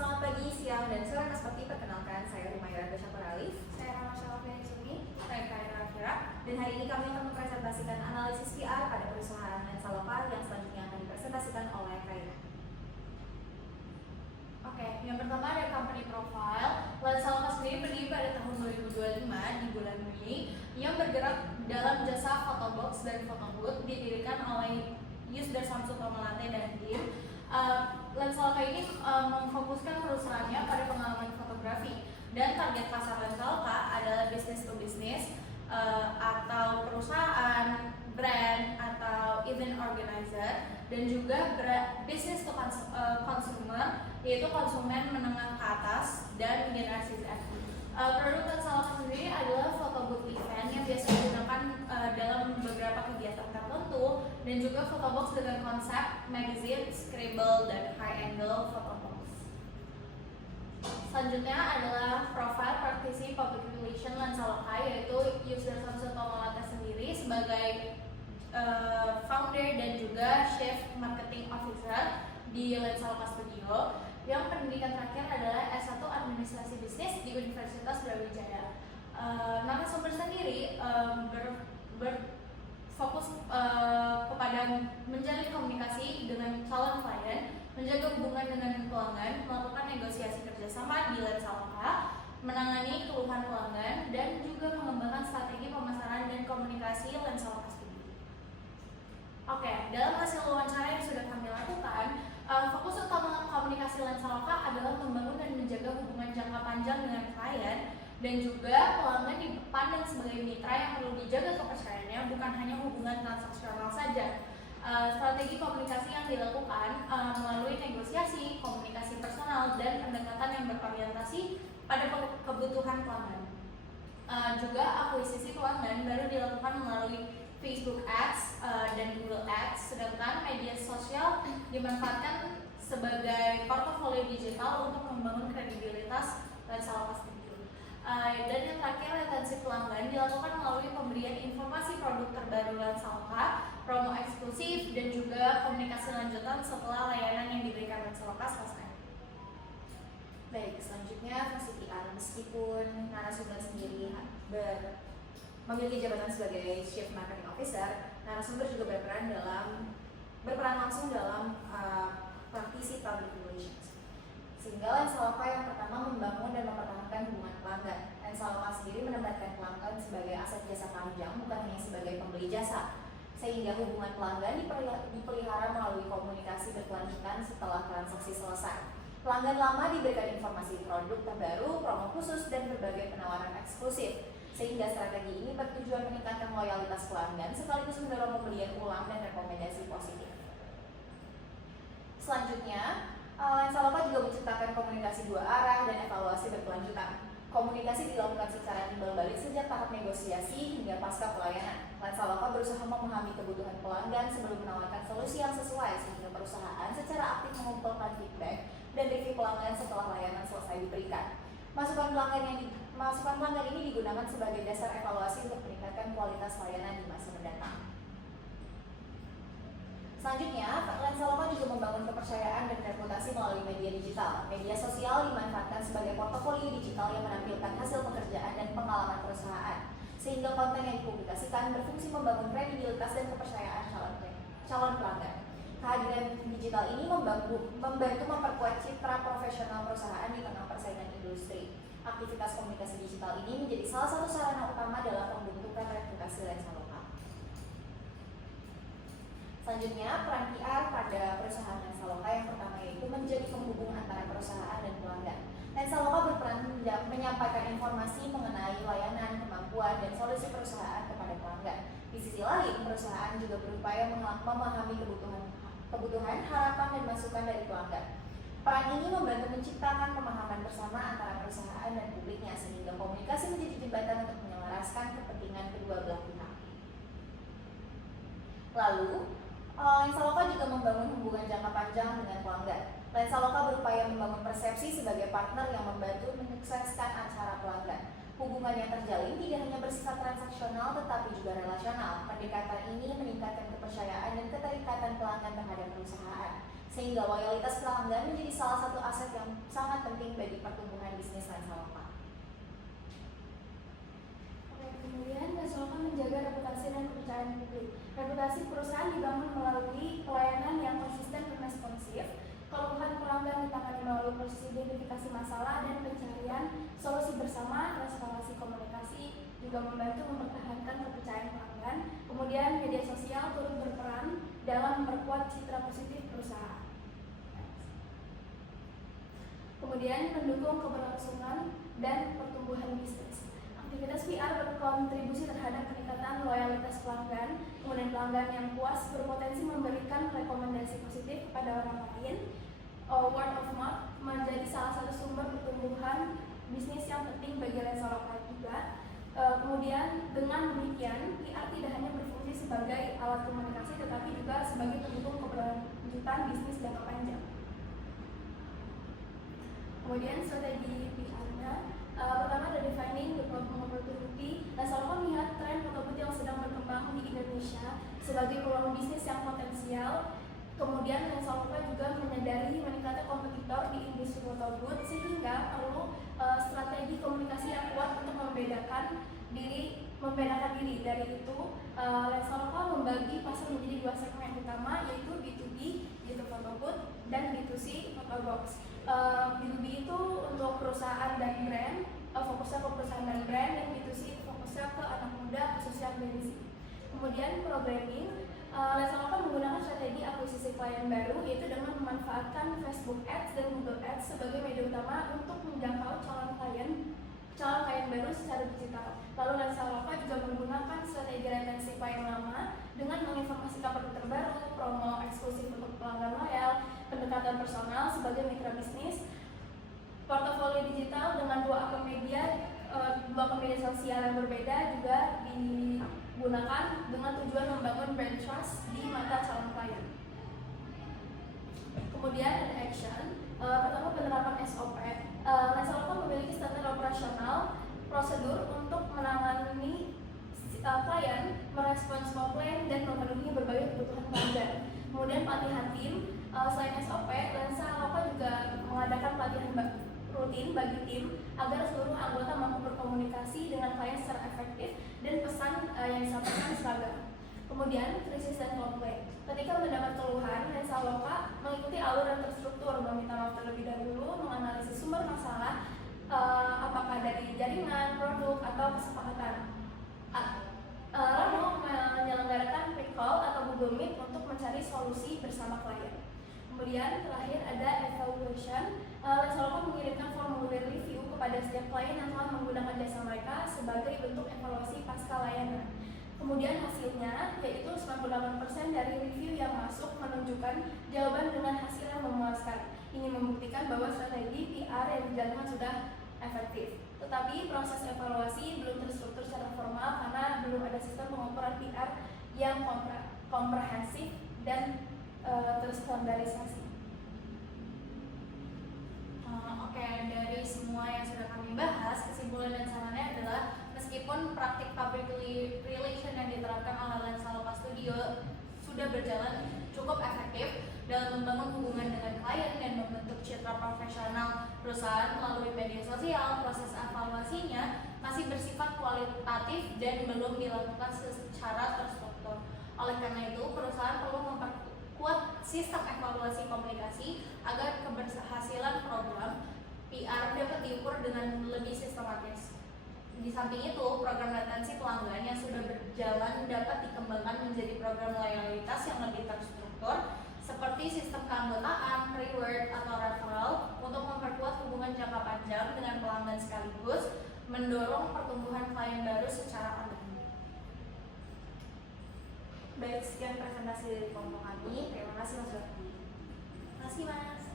Selamat pagi, siang, dan sore Mas Pati. Perkenalkan, saya Rumaira Besyaparalif. Saya Rama Syafia Sumi. Saya Kaira Afira. Dan hari ini kami akan mempresentasikan analisis PR pada perusahaan Lensa yang selanjutnya akan dipresentasikan oleh Kaira. Oke, yang pertama ada company profile. Lensa sendiri berdiri pada tahun 2025 di bulan Mei yang bergerak dalam jasa photobox dan photobooth, didirikan oleh Yusdar Samsul Tomalate dan tim. Lensa ini memfokuskan perusahaannya pada pengalaman fotografi, dan target pasar Lensa adalah business to business atau perusahaan, brand atau event organizer, dan juga business to consumer, yaitu konsumen menengah ke atas dan generasi Z. Produk Lensa sendiri adalah photobooth event yang biasa digunakan dalam beberapa kegiatan tertentu, dan juga photobox dengan konsep magazine, scribble, dan high angle photobox. Selanjutnya adalah profile praktisi public relation Lensa, yaitu Yusdar Samsul Tomalate sendiri sebagai founder dan juga chief marketing officer di Lensa Studio. Yang pendidikan terakhir adalah S1 Administrasi Bisnis di Universitas Brawijaya. Narasumber sendiri berfokus kepada menjalin komunikasi dengan calon klien, menjaga hubungan dengan pelanggan, melakukan negosiasi kerjasama di Lensa, menangani keluhan pelanggan, dan juga mengembangkan strategi pemasaran dan komunikasi Lensa Studio. Oke, dalam hasil wawancara yang sudah kami lakukan, fokus utama komunikasi Lensa adalah membangun dan menjaga hubungan jangka panjang dengan klien, dan juga pelanggan dipandang sebagai mitra yang perlu dijaga kepercayaannya, bukan hanya hubungan transaksional saja. Strategi komunikasi yang dilakukan melalui negosiasi, komunikasi personal, dan pendekatan yang berorientasi pada kebutuhan pelanggan. Juga akuisisi pelanggan baru dilakukan melalui Facebook Ads dan Google Ads, sedangkan media sosial dimanfaatkan sebagai portofolio digital untuk membangun kredibilitas Lensa Studio. Dan yang terakhir, retensi pelanggan dilakukan melalui pemberian informasi produk terbaru Lensa, promo eksklusif, dan juga komunikasi lanjutan setelah layanan yang diberikan Lensa selesai. Baik, selanjutnya fungsi PR. Meskipun narasumber sendiri memiliki jabatan sebagai Chief Marketing Officer, narasumber juga berperan langsung dalam praktisi public relations. Sehingga Lensa yang pertama membangun dan mempertahankan hubungan pelanggan. Lensa sendiri menempatkan pelanggan sebagai aset jasa panjang, bukan hanya sebagai pembeli jasa, sehingga hubungan pelanggan dipelihara melalui komunikasi berkelanjutan setelah transaksi selesai. Pelanggan lama diberikan informasi produk terbaru, promo khusus, dan berbagai penawaran eksklusif, sehingga strategi ini bertujuan meningkatkan loyalitas pelanggan sekaligus mendorong pembelian ulang dan rekomendasi positif. Selanjutnya, Lensa juga menciptakan komunikasi dua arah dan evaluasi berkelanjutan. Komunikasi dilakukan secara timbal balik sejak tahap negosiasi hingga pasca pelayanan. Lensa berusaha memahami kebutuhan pelanggan sebelum menawarkan solusi yang sesuai, sehingga perusahaan secara aktif mengumpulkan feedback dan review pelanggan setelah layanan selesai diberikan. Masukan pelanggan ini digunakan sebagai dasar evaluasi untuk meningkatkan kualitas layanan di masa mendatang. Selanjutnya, Lensa juga membangun kepercayaan dan reputasi melalui media digital. Media sosial dimanfaatkan sebagai portofolio digital yang menampilkan hasil pekerjaan dan pengalaman perusahaan, sehingga konten yang dipublikasikan berfungsi membangun kredibilitas dan kepercayaan calon pelanggan. Kehadiran digital ini membantu memperkuat citra profesional perusahaan di tengah persaingan industri. Aktivitas komunikasi digital ini menjadi salah satu sarana utama dalam pembentukan reputasi Lensa. Selanjutnya, peran PR pada perusahaan Lensa yang pertama yaitu menjadi penghubung antara perusahaan dan pelanggan. Lensa berperan menyampaikan informasi mengenai layanan, kemampuan, dan solusi perusahaan kepada pelanggan. Di sisi lain, perusahaan juga berupaya memahami kebutuhan, harapan, dan masukan dari pelanggan. Peran ini membantu menciptakan pemahaman bersama antara perusahaan dan publiknya, sehingga komunikasi menjadi jembatan untuk menyelaraskan kepentingan kedua belah pihak. Lalu, Lensa juga membangun hubungan jangka panjang dengan pelanggan. Lensa berupaya membangun persepsi sebagai partner yang membantu menyukseskan acara pelanggan. Hubungan yang terjalin tidak hanya bersifat transaksional tetapi juga relasional. Pendekatan ini meningkatkan kepercayaan dan keterikatan pelanggan terhadap perusahaan, sehingga loyalitas pelanggan menjadi salah satu aset yang sangat penting bagi pertumbuhan bisnis Lensa. Kemudian Lensa menjaga reputasi dan kepercayaan publik. Reputasi perusahaan dibangun melalui pelayanan yang konsisten dan responsif. Keluhan pelanggan ditangani melalui proses identifikasi masalah dan pencarian solusi bersama. Transparansi komunikasi juga membantu mempertahankan kepercayaan pelanggan. Kemudian media sosial turut berperan dalam memperkuat citra positif perusahaan. Kemudian mendukung keberlangsungan dan pertumbuhan bisnis. Aktivitas PR berkontribusi terhadap peningkatan loyalitas pelanggan. Kemudian pelanggan yang puas berpotensi memberikan rekomendasi positif kepada orang lain. Word of mouth menjadi salah satu sumber pertumbuhan bisnis yang penting bagi Lensa juga. Kemudian dengan demikian PR tidak hanya berfungsi sebagai alat komunikasi tetapi juga sebagai pendukung keberlanjutan bisnis jangka panjang. Kemudian strategi PR-nya, pertama ada defining the problem opportunity. Lensa melihat tren foto booth yang sedang berkembang di Indonesia sebagai peluang bisnis yang potensial. Kemudian Lensa juga menyadari meningkatnya kompetitor di industri foto booth sehingga perlu strategi komunikasi yang kuat untuk membedakan diri. Dari itu, Lensa membagi pasar menjadi dua segmen utama, yaitu B2B, yaitu foto booth, dan B2C, photo box. B2B itu untuk perusahaan dan brand, fokusnya ke perusahaan dan brand, dan B2C itu fokusnya ke anak muda, khususnya Gen Z. Kemudian programming, Lensa menggunakan strategi akuisisi klien baru, yaitu dengan memanfaatkan Facebook Ads dan Google Ads sebagai media utama untuk menjangkau calon klien baru secara digital. Lalu Lensa juga menggunakan strategi retensi klien lama dengan menginformasikan produk terbaru, promo eksklusif untuk pelanggan loyal, pendekatan personal sebagai mitra bisnis, portofolio digital dengan dua akun media sosial yang berbeda juga digunakan dengan tujuan membangun brand trust di mata calon klien. Kemudian ada action. Pertama penerapan SOP. Lensa memiliki standar operasional prosedur untuk menangani klien, merespons komplain dan memenuhi berbagai kebutuhan pelanggan. Kemudian pelatihan tim. Selain SOP, Lensa juga mengadakan pelatihan rutin bagi tim agar seluruh anggota mampu berkomunikasi dengan klien secara efektif dan pesan yang disampaikan seragam. Kemudian krisis dan komplain. Ketika mendapat keluhan, Lensa mengikuti alur yang terstruktur, meminta maaf terlebih dahulu, menganalisis sumber masalah, apakah dari jaringan, produk, atau kesepakatan. Lalu menyelenggarakan quick call atau Google Meet untuk mencari solusi bersama klien. Kemudian terakhir ada evaluation. Lensa mengirimkan formulir review kepada setiap klien yang telah menggunakan jasa mereka sebagai bentuk evaluasi pasca layanan. Kemudian hasilnya yaitu 98% dari review yang masuk menunjukkan jawaban dengan hasil yang memuaskan. Ini membuktikan bahwa strategi PR yang dijalankan sudah efektif. Tetapi proses evaluasi belum terstruktur secara formal karena belum ada sistem pengukuran PR yang komprehensif dan terstandarisasi. Oke, dari semua yang sudah kami bahas, kesimpulan dan sarannya adalah meskipun praktik public relation yang diterapkan oleh Lensa Studio sudah berjalan cukup efektif dalam membangun hubungan dengan klien dan membentuk citra profesional perusahaan melalui media sosial, proses evaluasinya masih bersifat kualitatif dan belum dilakukan secara terstruktur. Oleh karena itu, perusahaan perlu memperkuat sistem evaluasi komunikasi agar keberhasilan program PR dapat diukur dengan lebih sistematis. Di samping itu, program retensi pelanggan yang sudah berjalan dapat dikembangkan menjadi program loyalitas yang lebih terstruktur, seperti sistem keanggotaan, reward, atau referral untuk memperkuat hubungan jangka panjang dengan pelanggan sekaligus mendorong pertumbuhan klien baru secara online. Baik, sekian presentasi dari kelompok kami. Terima kasih Mas Bakti. Terima kasih Mas.